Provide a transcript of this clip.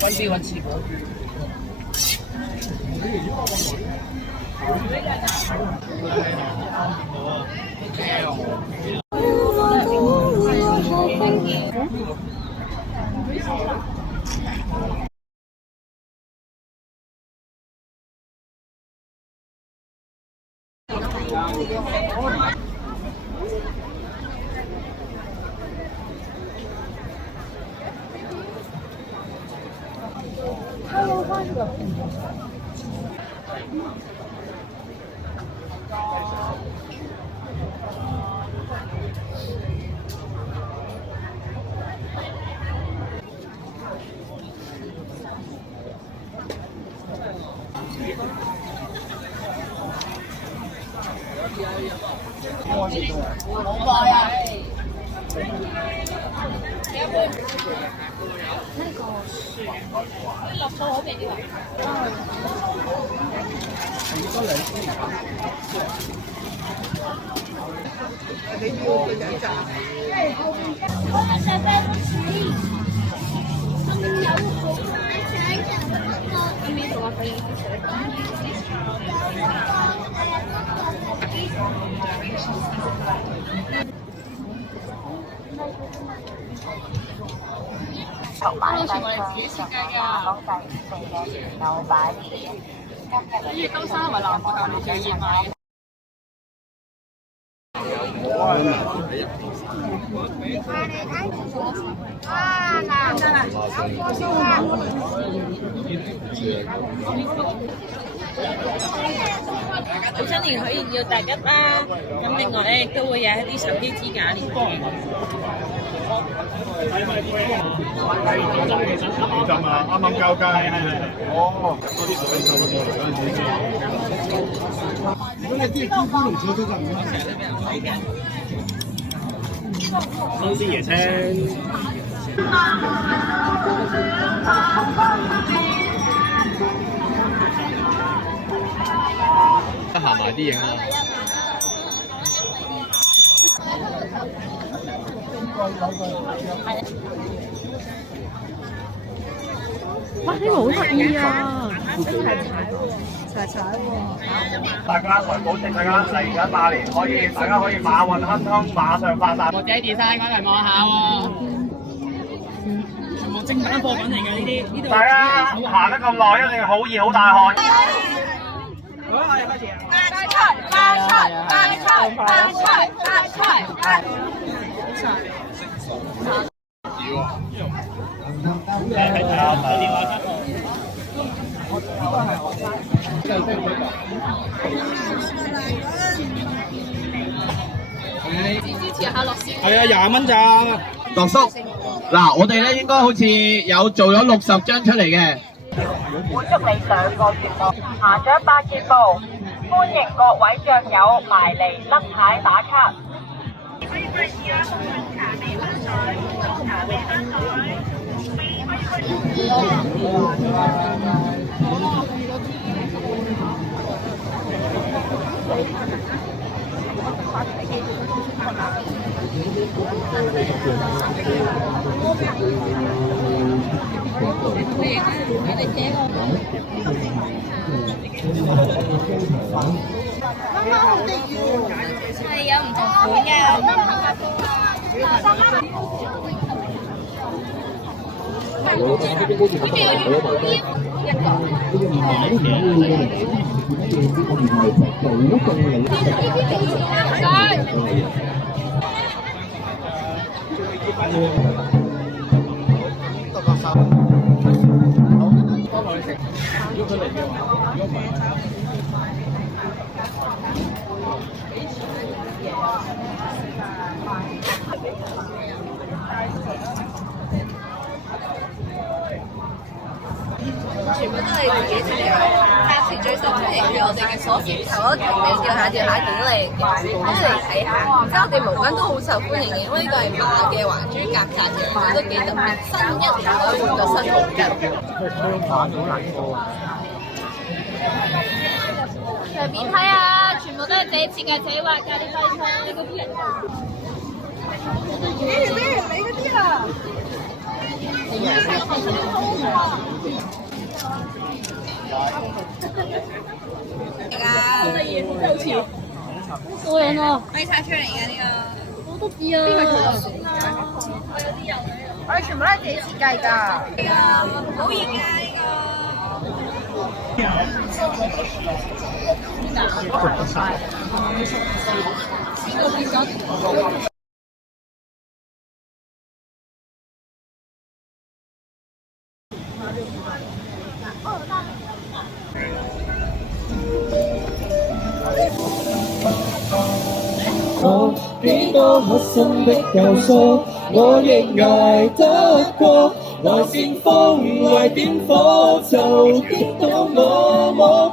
温啲温翅果。好耐啊！那個是落數好味啲喎。你要兩隻。我係食咩都食。後面有好多後面同我朋友一齊。同埋全部你自己設計㗎。牛擺啲。跟住金沙同埋南國教你最熱賣。好新年可以要大吉啦！咁另外咧都會有一啲手機支架連結。浸啊，啱啱交街。哦。如果你啲招呼龍車都得唔得？新鮮椰青。得閒埋啲影咯。哇！呢個好得意啊！齊喎。大家財寶盛，大家嚟緊馬年大家可以馬運亨通，馬上發達。我自己 design 翻嚟望下喎。全部精品貨品嚟嘅呢啲，呢度。大家行得咁耐，一定好熱好大汗。好，我哋開始。大菜，大菜，大菜，大菜，大菜。支持下樂師。係啊，20蚊咋？樂叔，嗱，我哋咧應該好似有做咗60張出嚟嘅。滿足你2個願望，行咗100件步，歡迎各位醬友埋嚟甩牌打卡。可以快啲啊！紅茶味溫水，紅茶味溫水。係有唔同款嘅。全部都係自己出嚟，下次最新出嚟係我哋嘅鎖匙頭，調下幾靚嘅，可以嚟睇下。然之後我哋毛巾都好受歡迎嘅，因為呢個係馬嘅環珠夾雜嘅，都幾特別。新一條可以換咗新毛巾。隨便睇啊，全部都係自己設計自己畫㗎，啲低窗嗰啲人。你嗰啲啊！而家好似過癮啊！可以拆出嚟嘅呢好得意啊！個，呢個做咗算啦。我哋全部都係自己設計㗎。係啊，好熱㗎呢個。幾多黑心的教唆，我亦捱得過。來煽風，來點火，就擊倒我。